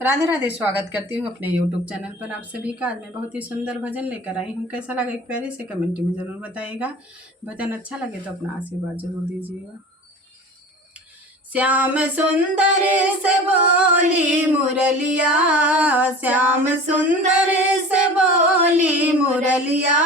राधे राधे। स्वागत करती हूँ अपने YouTube चैनल पर आप सभी का। आज मैं बहुत ही सुंदर भजन लेकर आई हूँ। कैसा लगा एक प्यारे से कमेंट में ज़रूर बताइएगा। भजन अच्छा लगे तो अपना आशीर्वाद जरूर दीजिएगा। श्याम सुंदर से बोली मुरलिया, श्याम सुंदर से बोली मुरलिया,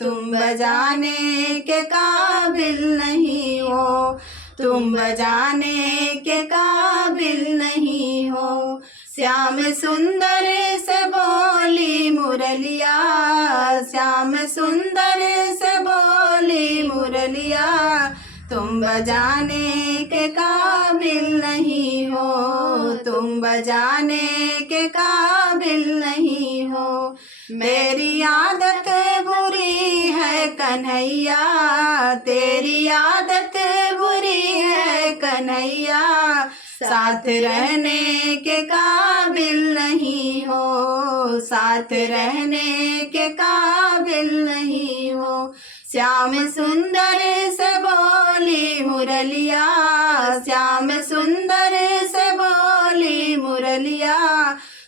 तुम बजाने के काबिल नहीं हो, तुम बजाने के काबिल नहीं हो। श्याम सुंदर से बोली मुरलिया, श्याम सुंदर से बोली मुरलिया, तुम बजाने के काबिल नहीं हो, तुम बजाने के काबिल नहीं हो। मेरी आदत बुरी है कन्हैया, तेरी आदत बुरी है कन्हैया, साथ रहने के काबिल नहीं हो, साथ रहने के काबिल नहीं हो। श्याम सुंदर से बोली मुरलिया, श्याम सुंदर से बोली मुरलिया,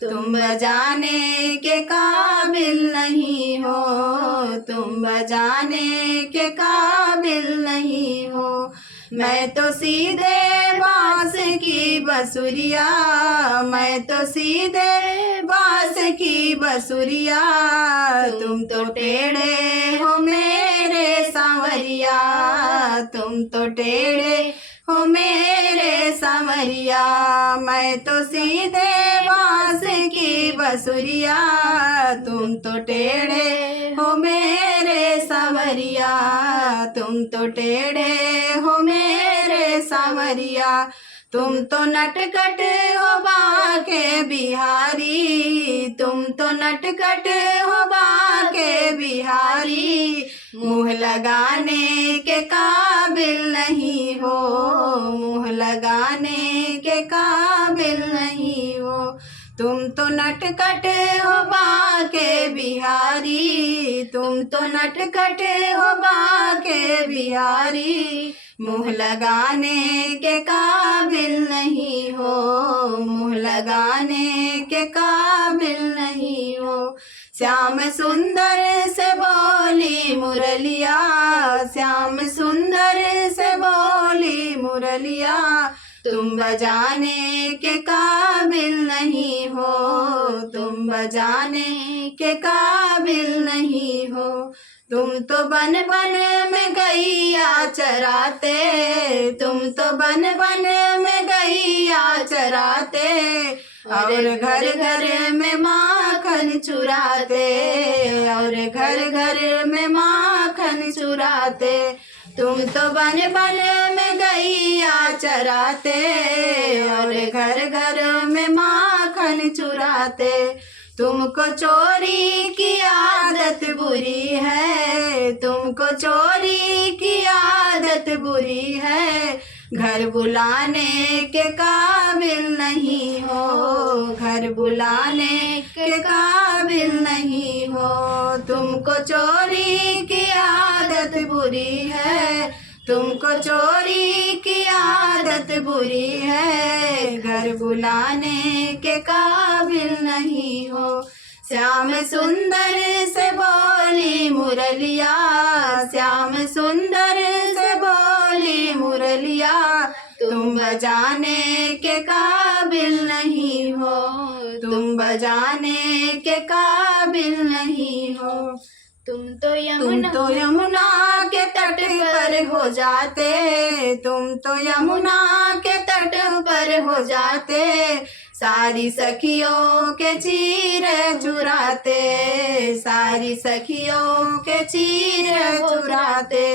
तुम बजाने के काबिल नहीं हो, तुम बजाने के काबिल नहीं हो। मैं तो सीधे बांस की बसुरिया, मैं तो सीधे बांस की बसुरिया, तुम तो टेढ़े हो मेरे सांवरिया, तुम तो टेढ़े हो मेरे सांवरिया। मैं तो सीधे बांस की बसुरिया, तुम तो टेढ़े हो मेरे सांवरिया, तुम तो टेढ़े हो मेरे सांवरिया। तुम तो नटखट हो बाके बिहारी, तुम तो नटखट हो बाके बिहारी, मुँह लगाने के काबिल नहीं हो, मुँह लगाने के काबिल नहीं हो। तुम तो नटखट हो बाके बिहारी, तुम तो नटखट हो बाके बिहारी, मुँह लगाने के काबिल नहीं हो, मुँह लगाने के काबिल नहीं हो। श्याम सुंदर से बोली मुरलिया, श्याम सुंदर से बोली मुरलिया, तुम बजाने के काबिल नहीं हो, तुम बजाने के काबिल नहीं हो। तुम तो बन बन में गैया चराते, तुम तो बन बन में गैया चराते, और घर घर में माखन चुराते, और घर घर में माखन चुराते। तुम तो बन बन में गैया चराते, और घर घर में माखन चुराते। तुमको चोरी की आदत बुरी है, तुमको चोरी की आदत बुरी है, घर बुलाने के काबिल नहीं हो, घर बुलाने के काबिल नहीं हो। तुमको चोरी की आदत बुरी है, तुमको चोरी की आदत बुरी है, घर बुलाने के काबिल नहीं हो। श्याम सुंदर से बोली मुरलिया, श्याम सुंदर से बोली मुरलिया, तुम बजाने के काबिल नहीं हो, तुम बजाने के काबिल नहीं हो। तुम तो यमुना के तट पर हो जाते, तुम तो यमुना के तट पर हो जाते, सारी सखियों के चीर चुराते, सारी सखियों के चीर चुराते।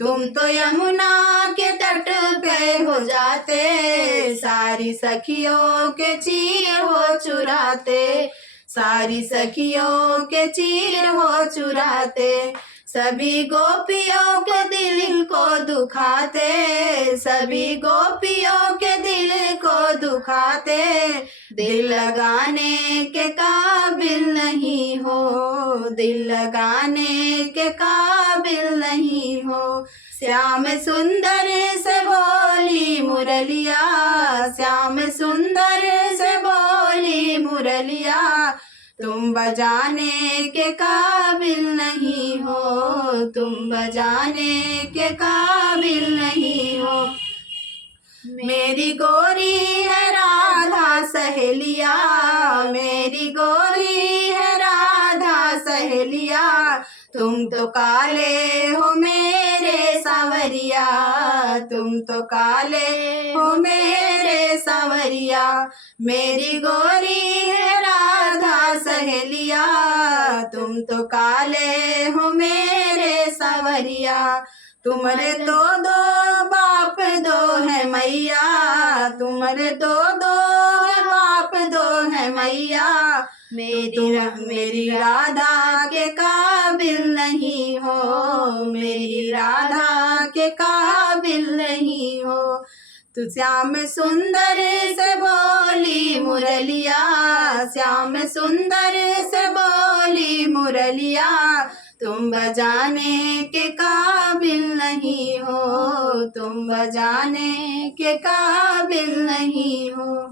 तुम तो यमुना के तट पे हो जाते, सारी सखियों के चीर हो चुराते, सारी सखियों के चीर हो चुराते। सभी गोपियों के दिल को दुखाते, सभी गोपियों के दिल को दुखाते, दिल लगाने के काबिल नहीं हो, दिल लगाने के काबिल नहीं हो। श्याम सुंदर से बोली मुरलिया, श्याम सुंदर से बोली मुरलिया, तुम बजाने के काबिल नहीं हो, तुम बजाने के काबिल नहीं हो। मेरी गोरी है राधा सहेलिया, मेरी गोरी है राधा सहेलिया, तुम तो काले हो मेरे सांवरिया, तुम तो काले हो मेरे सांवरिया। मेरी गोरी है राधा सहेलिया, तुम तो काले हो मेरे सांवरिया। तुम्हारे दो दो बाप दो है मैया, तुम्हारे दो दो बाप दो है मैया, मेरी राधा के काबिल नहीं हो, मेरी राधा के काबिल नहीं हो। तू श्याम सुंदर से बोली मुरलिया, श्याम सुंदर से बोली मुरलिया, तुम बजाने के काबिल नहीं हो, तुम बजाने के काबिल नहीं हो।